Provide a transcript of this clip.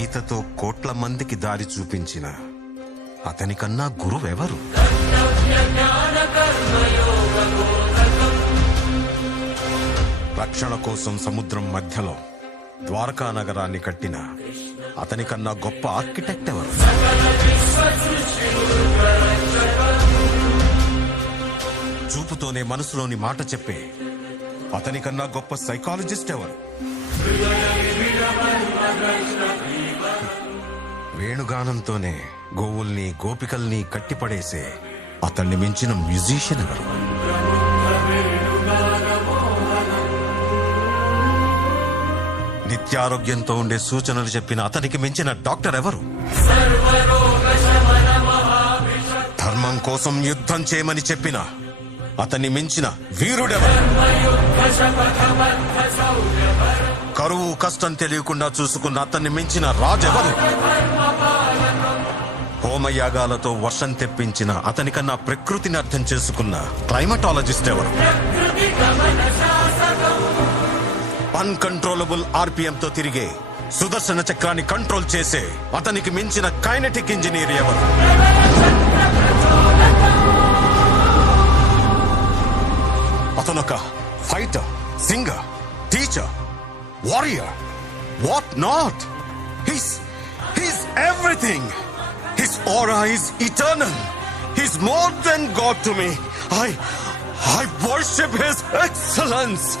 గీతతో కోట్ల మందికి దారి చూపించిన అతనికన్నా గురువెవరు రక్షణ కోసం సముద్రం మధ్యలో ద్వారకా నగరాన్ని కట్టిన అతనికన్నా గొప్ప ఆర్కిటెక్ట్ ఎవరు చూపుతోనే మనసులోని మాట చెప్పే అతనికన్నా గొప్ప సైకాలజిస్ట్ ఎవరు వేణుగానంతోనే గోవుల్ని గోపికల్ని కట్టిపడేసే అతన్ని మించిన మ్యూజిషియన్ ఎవరు నిత్యారోగ్యంతో ఉండే సూచనలు చెప్పిన అతనికి మించిన డాక్టర్ ఎవరు ధర్మం కోసం యుద్ధం చేయమని చెప్పిన అతన్ని మించిన వీరుడెవరు కరువు కష్టం తెలియకుండా చూసుకున్న అతన్ని మించిన రాజెవరు హోమయాగాలతో వర్షం తెప్పించిన అతనికన్నా ప్రకృతిని అర్థం చేసుకున్న క్లైమటాలజిస్ట్ ఎవరు అన్కంట్రోలబుల్ ఆర్పిఎంతో తిరిగే సుదర్శన చక్రాన్ని కంట్రోల్ చేసే అతనికి మించిన కైనటిక్ ఇంజనీర్ ఎవరు అతనొక fighter singer teacher warrior, what not? He's, he's everything. His aura is eternal. He's more than God to me. I, I worship His excellence.